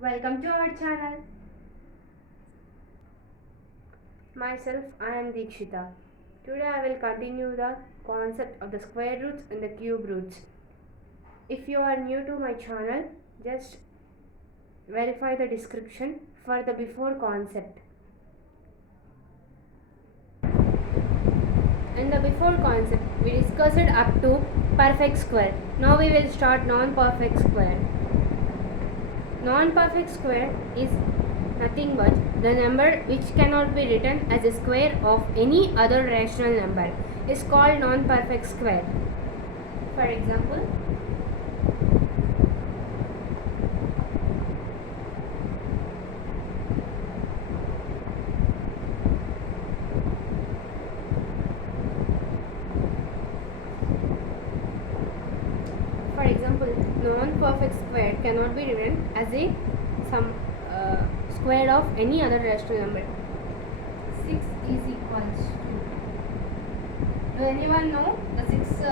Welcome to our channel. Myself, I am Deekshita. Today I will continue the concept of the square roots and the cube roots. If you are new to my channel, just verify the description for the before concept. In the before concept, we discussed up to perfect square. Now we will start non-perfect square. Non-perfect square is nothing but the number which cannot be written as a square of any other rational number is called non-perfect square. For example, non-perfect square cannot be written as a square of any other rational number. 6 is equals to. Do anyone know the 6?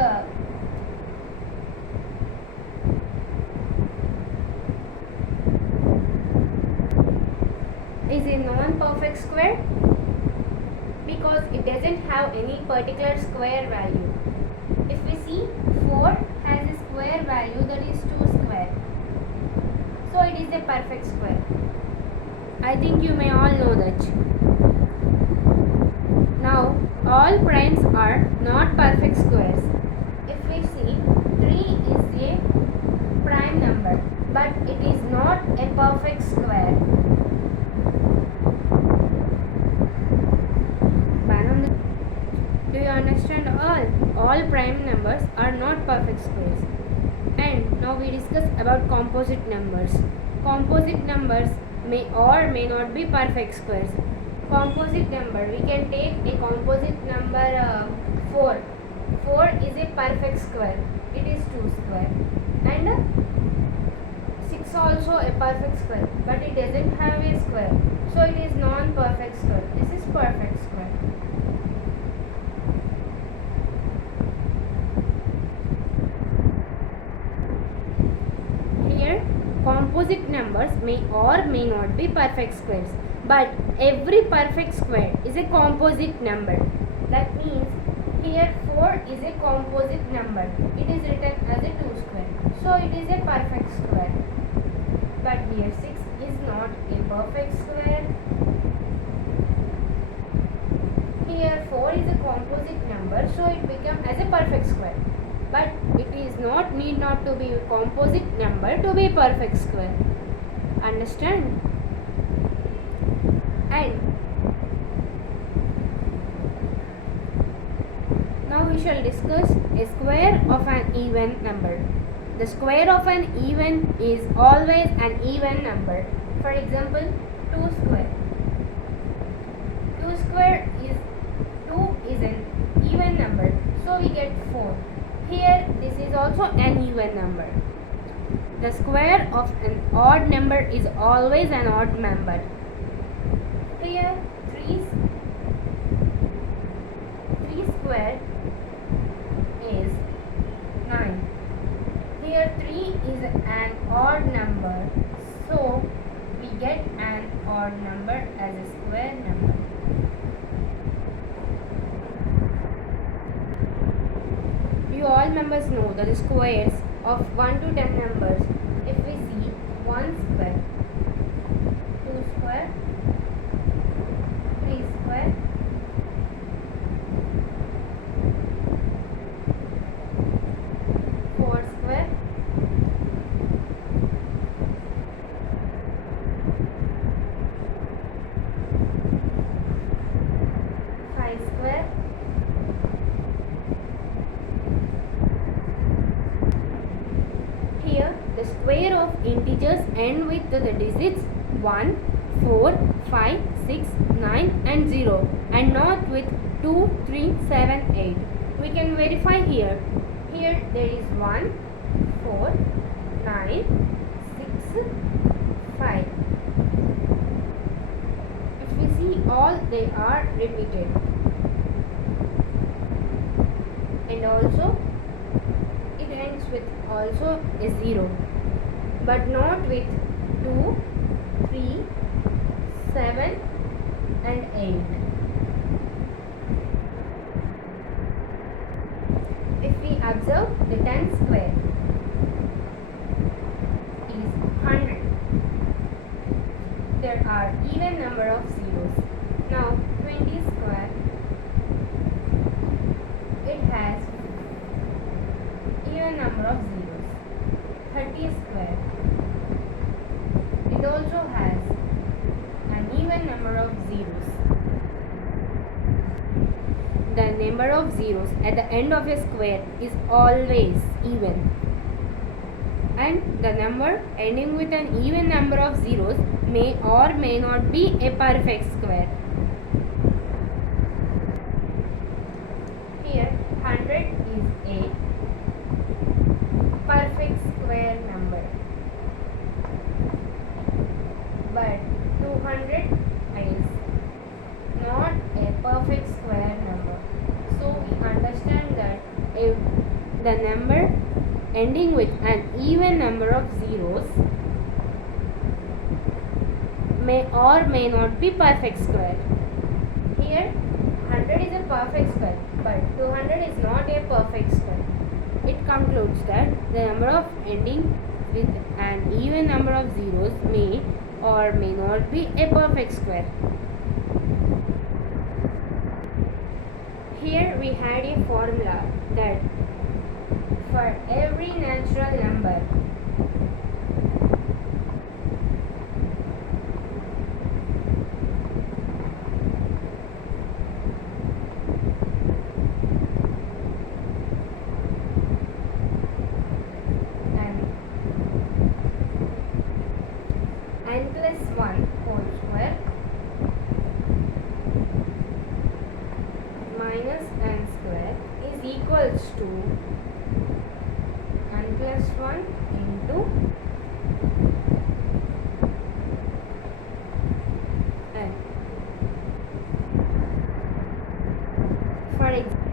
Is a non-perfect square because it doesn't have any particular square value. If we see 4 has a square value, that is 2 square. So it is a perfect square. I think you may all know that. Now all primes are not perfect squares. If we see 3 is a prime number, but it is not a perfect square. Do you understand all prime numbers are not perfect squares. And now we discuss about composite numbers. Composite numbers may or may not be perfect squares. Composite number, we can take a composite number 4. 4 is a perfect square. It is 2 square. And 6 also a perfect square, but it doesn't have a square. So it is non-perfect square. This is perfect square. Composite numbers may or may not be perfect squares, but every perfect square is a composite number. That means here 4 is a composite number. It is written as a 2 square. So it is a perfect square. But here 6 is not a perfect square. Here 4 is a composite number, so it becomes as a perfect square. But it is need not to be a composite number to be perfect square. Understand? And now we shall discuss a square of an even number. The square of an even is always an even number. For example, 2 square. 2 square is 2 is an even number, so we get 4. Here this is also an even number. The square of an odd number is always an odd number. Here 3 square is 9. Here 3 is an odd number, so we get an odd number as a square number. You all members know that the squares of 1 to 10 numbers. If we see 1 square, 2 square, 3 square, 4 square, 5 square, the square of integers end with the digits 1, 4, 5, 6, 9 and 0 and not with 2, 3, 7, 8. We can verify here. Here there is 1, 4, 9, 6, 5. If we see all, they are repeated. And also it ends with also a 0, but not with 2, there are even number of zeros. Now 20 square, it has even number of zeros. 30 square, it also has an even number of zeros. The number of zeros at the end of a square is always even, and the number ending with an even number of zeros may or may not be a perfect square. Here 100 is a perfect square number, but 200 is not a perfect square number. So we understand that if the number ending with an even number of zeros may or may not be perfect square. Here 100 is a perfect square, but 200 is not a perfect square. It concludes that the number of ending with an even number of zeros may or may not be a perfect square. Here we had a formula that for every natural number n plus 1 whole square minus n square is equals to n plus 1 into n. For example,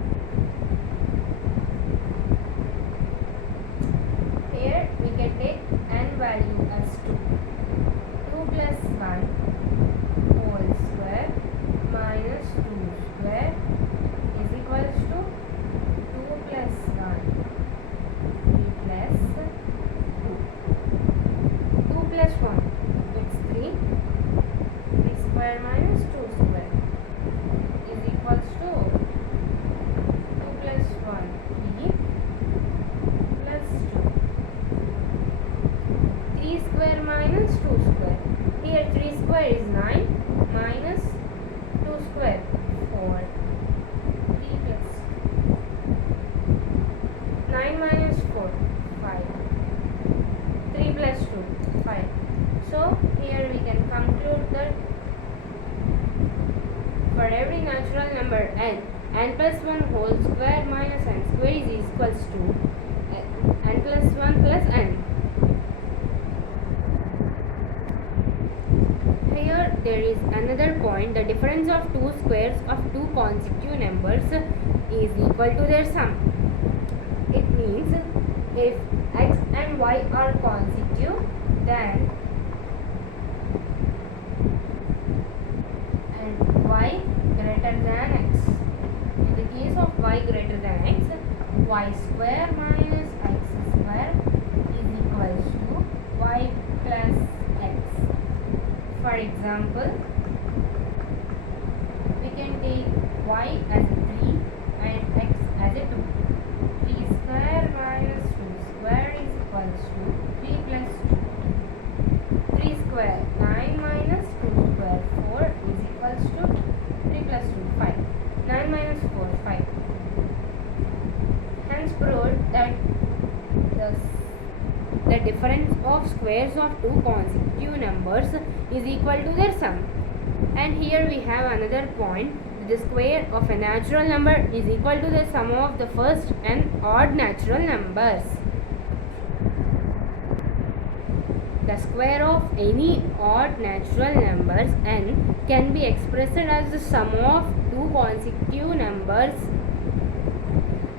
here we can take n value as 2. 2 plus 1 whole square minus 2 square is equals to 2 plus 1 3 plus 2. 2 plus 1 it's 3. 3 square minus 2 square is equals to 2 plus 1 3 plus 2. 3 square minus 2 square. Here 3 square is 9 minus 2 square 4. 3 plus 9 minus 4 5. 3 plus 2 5. So here we can conclude that for every natural number n plus 1 whole square minus n square is equals to n plus 1 plus n. Here there is another point. The difference of two squares of two consecutive numbers is equal to their sum. It means if x and y are consecutive, then and y greater than x. In the case of y greater than x, y square minus x square is equals to y plus x. For example, we can take y as a 3 and x as a 2. 3 square minus 2 square is equals to 3 plus 2. 3 square 9 minus 2 square 4 is equals to 3 plus 2 5. 9 minus 4 5. Hence proved that the difference of squares of two consecutive numbers is equal to their sum. And here we have another point. The square of a natural number is equal to the sum of the first and odd natural numbers. The square of any odd natural numbers n can be expressed as the sum of two consecutive numbers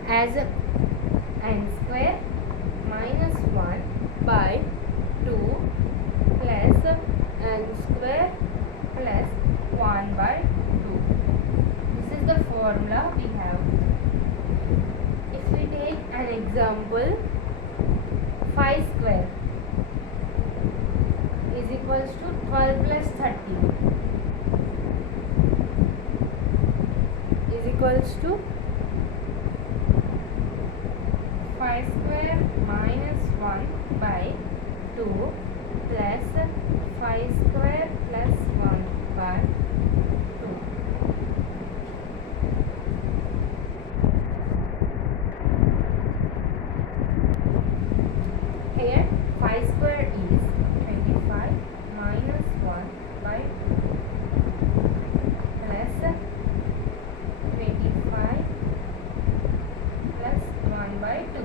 as n square minus 1 by 2 plus n square plus 1 by 2. This is the formula we have. If we take an example, 5 square is equals to 12 plus 30 is equals to 5 square minus 1 by 2 plus 5 square plus 1 by 2. Here 5 square is 25 minus 1 by 2 plus 25 plus 1 by 2,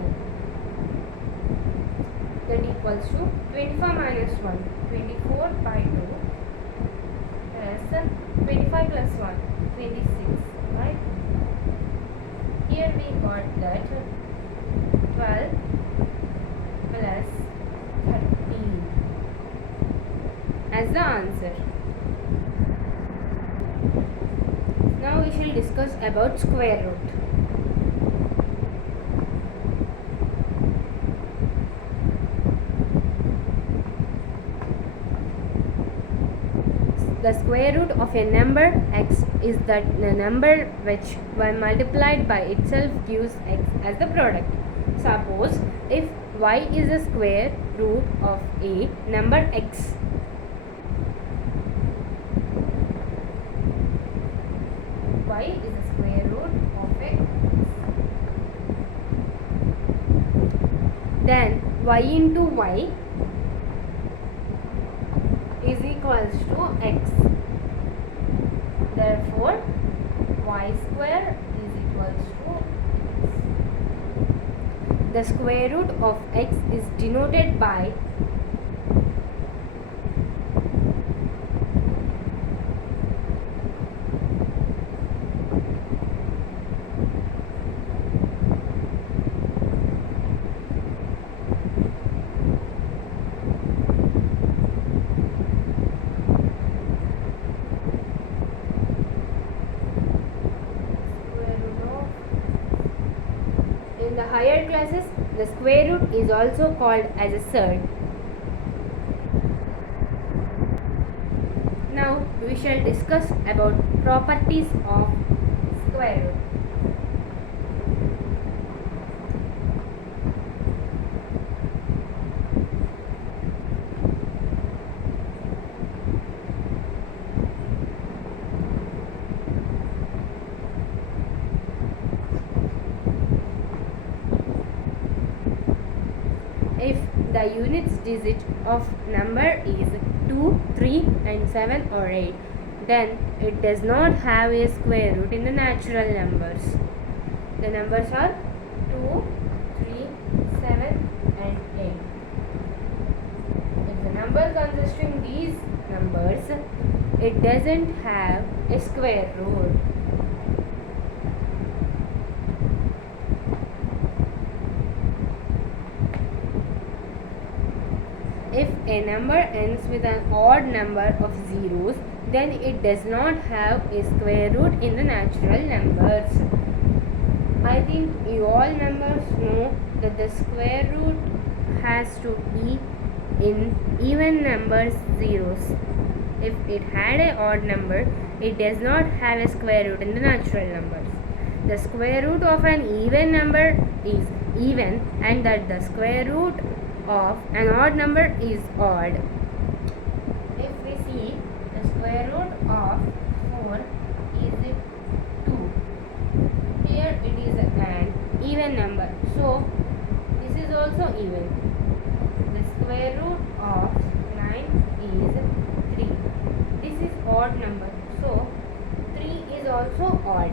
that equals to 24 minus 1, 24 by 2 plus 25 plus 1, 26 by 2. Here we got that 12 plus 13 as the answer. Now we shall discuss about square root. The square root of a number x is the number which, when multiplied by itself, gives x as the product. Suppose if y is the square root of a number x, y is the square root of a x, then y into y is equals to x. Therefore, y square is equals to x. The square root of x is denoted by in the higher classes, the square root is also called as a surd. Now we shall discuss about properties of square root. If the units digit of number is 2, 3 and 7 or 8, then it does not have a square root in the natural numbers. The numbers are 2, 3, 7 and 8. If the number consisting these numbers, it doesn't have a square root. If a number ends with an odd number of zeros, then it does not have a square root in the natural numbers. I think you all members know that the square root has to be in even numbers zeros. If it had an odd number, it does not have a square root in the natural numbers. The square root of an even number is even, and that the square root of an odd number is odd. If we see, the square root of 4 is 2. Here it is an even number, so this is also even. The square root of 9 is 3. This is odd number, so 3 is also odd.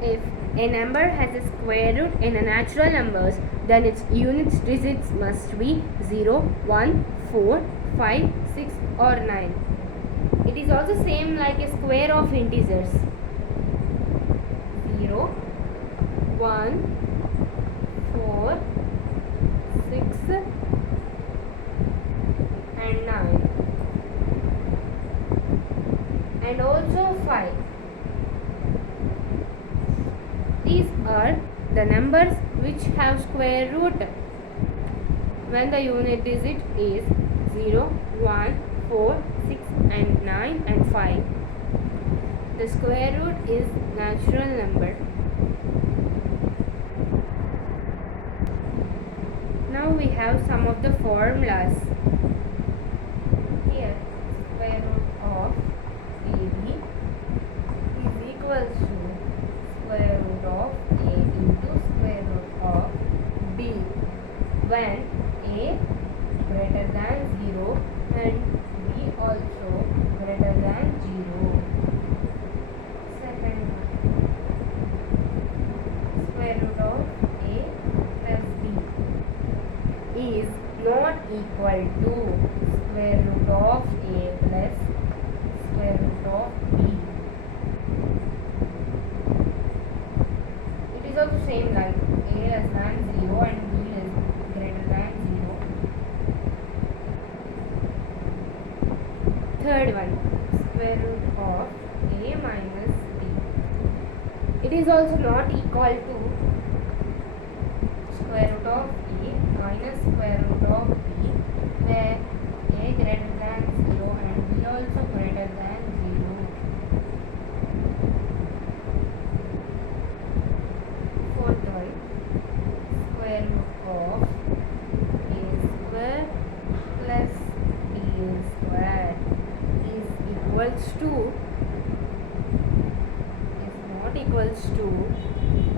If a number has a square root in a natural numbers, then its units digits must be 0, 1, 4, 5, 6 or 9. It is also same like a square of integers. 0, 1, 4, 6 and 9. And also 5. These are the numbers which have square root. when the unit digit is 0, 1, 4, 6 and 9 and 5. The square root is natural number. Now we have some of the formulas. Here, square root of AB is equal to square root of A into square root of B when A greater than 0 and B also greater than 0. Second one, square root of A plus B is not equal to square root of A plus square root of B. It is also same like A less than 0 and B is greater than 0. Third one, square root of A minus B. It is also not equal to square root of A minus square root of B, where A greater than 0 and B also greater than 0. Fourth one, square root of A square plus B square is equals to, is not equals to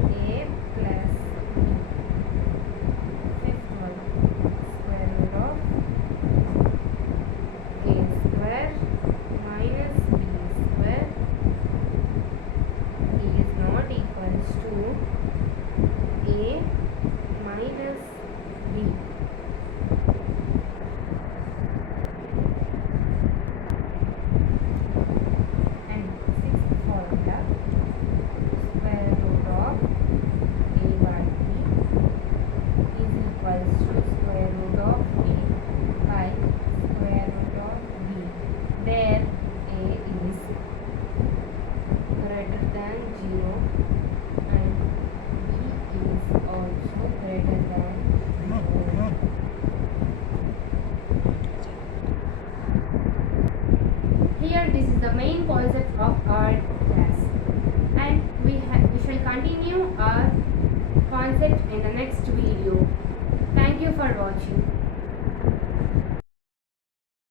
A plus B. Fifth one, square root of A square minus B square is not equals to A minus B. And sixth formula, square root of A by B is equals to square root of A by square root of B, where A is greater than 0 and B is also greater than 0. Here this is the main concept of our class, and we shall continue our concept in the next video. Thank you for watching.